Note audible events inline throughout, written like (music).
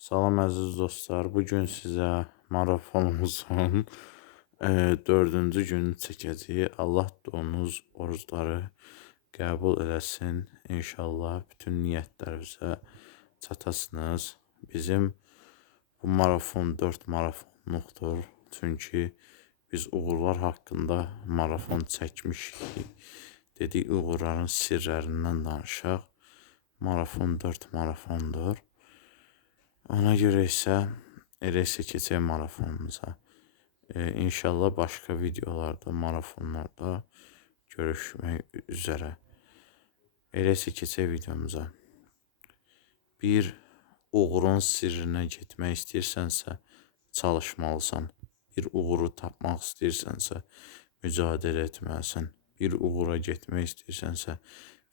Salam əziz dostlar. Bu gün sizə marafonumuzun (laughs) e, dördüncü günü çəkəcəyik. Allah donuz orucları qəbul eləsin. İnşallah bütün niyyətlərinizə çatasınız. Bizim bu marafon 4 marafonluqdur. Çünki biz uğurlar haqqında marafon çəkmişik. Dedik uğurların sirlərindən danışaq. Marafon 4 marafondur. Ona görə isə elə isə keçək marafonumuza. Ee, inşallah başqa videolarda, marafonlarda görüşmək üzrə. Elə isə keçək videomuza. Bir uğurun sirrinə getmək istəyirsənsə, çalışmalısan. Bir uğuru tapmaq istəyirsənsə, mücadilə etməlisən. Bir uğura getmək istəyirsənsə,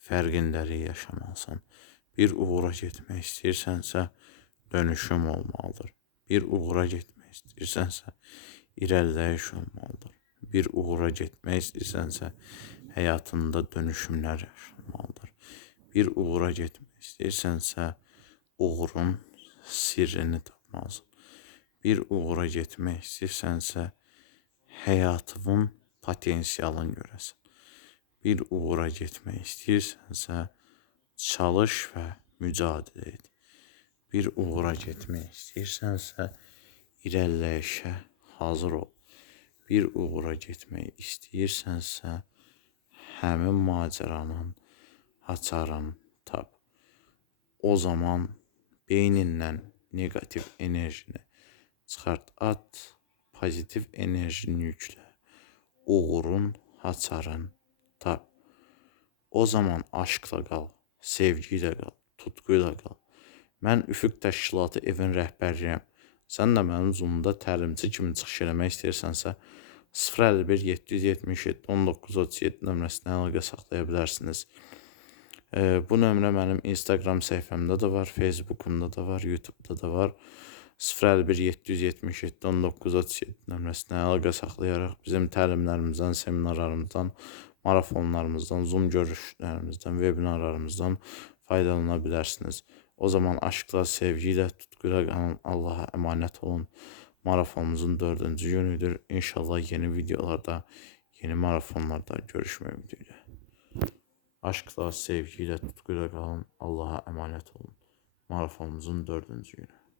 fərqindəlik yaşamalısan. Bir uğura getmək istəyirsənsə, dönüşüm olmalıdır. Bir uğura getmək istəyirsənsə, irəliləyiş olmalıdır. Bir uğura getmək istəyirsənsə, həyatında dönüşümlər yaşanmalıdır. Bir uğura getmək istəyirsənsə, uğurun sirrini tapmalısan. Bir uğura getmək istəyirsənsə, həyatının potensialını görəsən. Bir uğura getmək istəyirsənsə, çalış və mücadilə et. Bir uğura getmək istəyirsənsə, irəliləyişə hazır ol. Bir uğura getmək istəyirsənsə, həmin macəranın açarını tap. O zaman beynindən negativ enerjini çıxart, at, pozitiv enerjini yüklə. Uğurun açarını tap. O zaman aşkla qal, sevgi ilə qal, tutku ilə qal. Mən Üfüq Təşkilatı evin rəhbəriyəm. Sən də mənim Zoom-da təlimçi kimi çıxış eləmək istəyirsənsə, 051 777 1937 nömrəsinə əlaqə saxlaya bilərsiniz. E, bu nömrə mənim Instagram səhifəmdə də var, Facebookumda da var, YouTube'da da var. 051 777 1937 nömrəsinə əlaqə saxlayaraq bizim təlimlərimizdən, seminarlarımızdan, marafonlarımızdan, Zoom görüşlərimizdən, webinarlarımızdan faydalana bilərsiniz. O zaman aşkla, sevgiyle, tutkuyla kalın. Allah'a emanet olun. Marafonumuzun dördüncü günüdür. İnşallah yeni videolarda, yeni marafonlarda görüşmek ümidiyle. Aşkla, sevgiyle, tutkuyla kalın. Allah'a emanet olun. Marafonumuzun dördüncü günü.